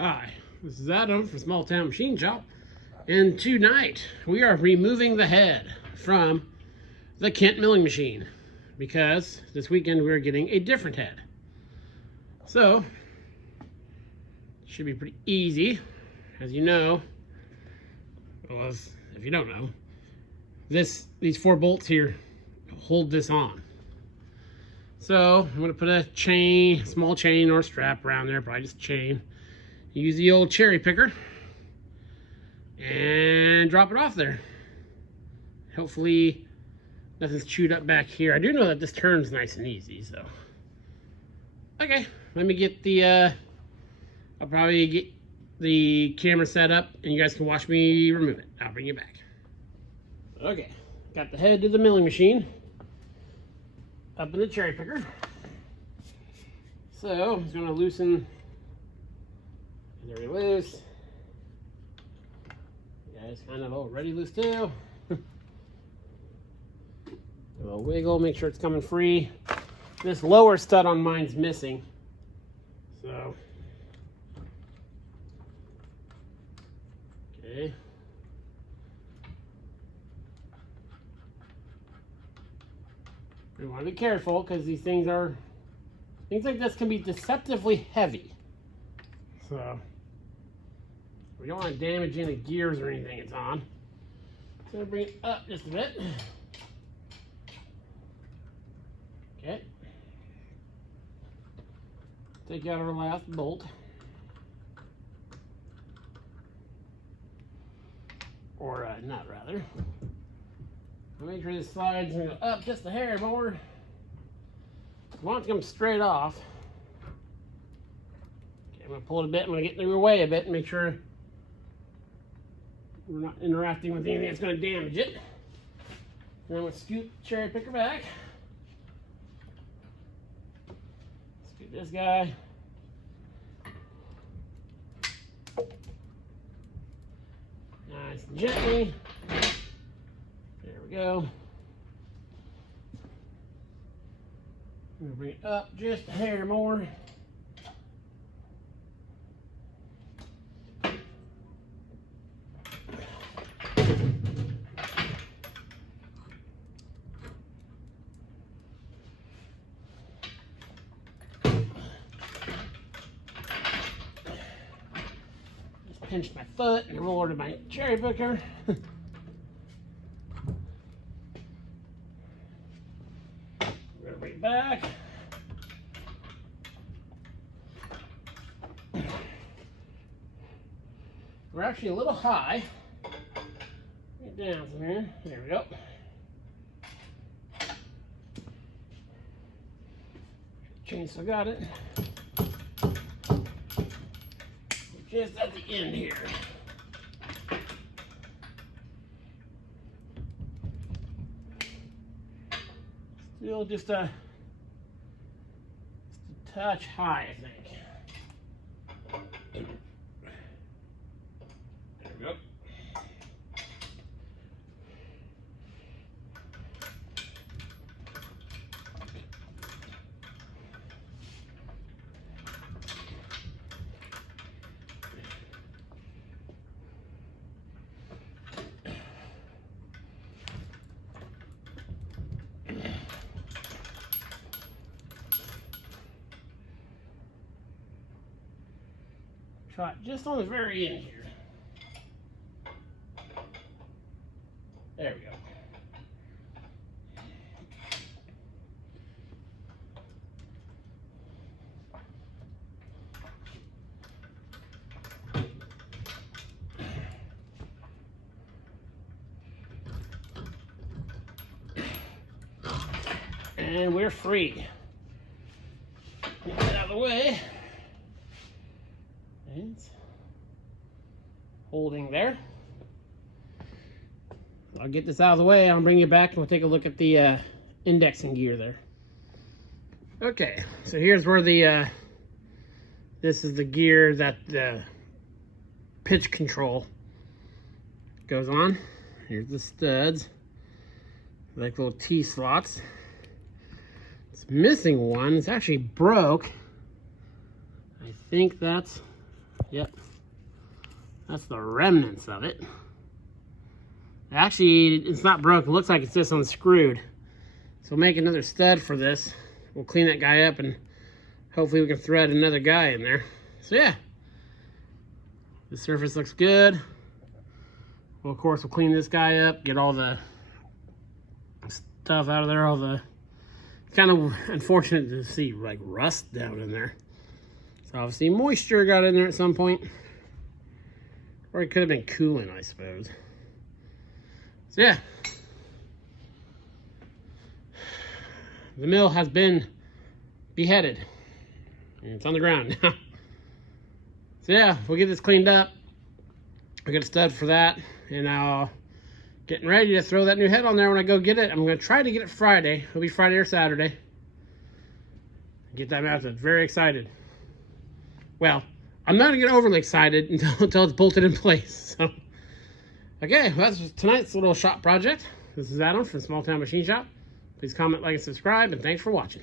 Hi, this is Adam from Small Town Machine Shop, and tonight we are removing the head from the Kent milling machine because this weekend we're getting a different head. So, it should be pretty easy. As you know, well, if you don't know, these 4 bolts here hold this on. So, I'm going to put a chain, small chain or strap around there, probably just chain. Use the old cherry picker and drop it off there. Hopefully nothing's chewed up back here. I do know that this turns nice and easy, so. Okay, let me get the, I'll probably get the camera set up and you guys can watch me remove it. I'll bring you back. Okay, got the head to the milling machine up in the cherry picker. So, I'm just gonna loosen. Very loose. Yeah, it's kind of already loose too. A little wiggle, make sure it's coming free. This lower stud on mine's missing. So, okay. We want to be careful because these things like this can be deceptively heavy. So, we don't want to damage any gears or anything it's on. So bring it up just a bit. Okay. Take out our last bolt. Or nut rather. Make sure this slides and go up just a hair more. I want it to come straight off. Okay, I'm going to pull it a bit. I'm going to get in the way a bit and make sure we're not interacting with anything that's going to damage it. And I'm going to scoot the cherry picker back. Scoot this guy. Nice and gently. There we go. I'm going to bring it up just a hair more. Pinched my foot and roll over to my cherry picker. We're gonna bring it back. We're actually a little high. Get down from here. There we go. Chainsaw got it. Just at the end here. Still just a touch high, I think. There we go. Try it just on the very end here. There we go. And we're free. Get that out of the way. It's holding there. I'll get this out of the way. I'll bring you back and we'll take a look at the indexing gear there. Okay, so here's where the this is the gear that the pitch control goes on. Here's the studs, like little T slots. It's missing one. It's actually broke. I think that's Yep. That's the remnants of it. Actually, it's not broken. It looks like it's just unscrewed. So we'll make another stud for this. We'll clean that guy up and hopefully we can thread another guy in there. So yeah, the surface looks good. Well, of course, we'll clean this guy up, get all the stuff out of there, all the, it's kind of unfortunate to see like rust down in there. So obviously moisture got in there at some point. Or it could have been cooling, I suppose. So yeah. The mill has been beheaded. And it's on the ground now. So yeah, we'll get this cleaned up. I got a stud for that. And now getting ready to throw that new head on there when I go get it. I'm going to try to get it Friday. It'll be Friday or Saturday. Get that mounted. Very excited. Well, I'm not going to get overly excited until it's bolted in place. So, okay, well, that's tonight's little shop project. This is Adam from Small Town Machine Shop. Please comment, like, and subscribe, and thanks for watching.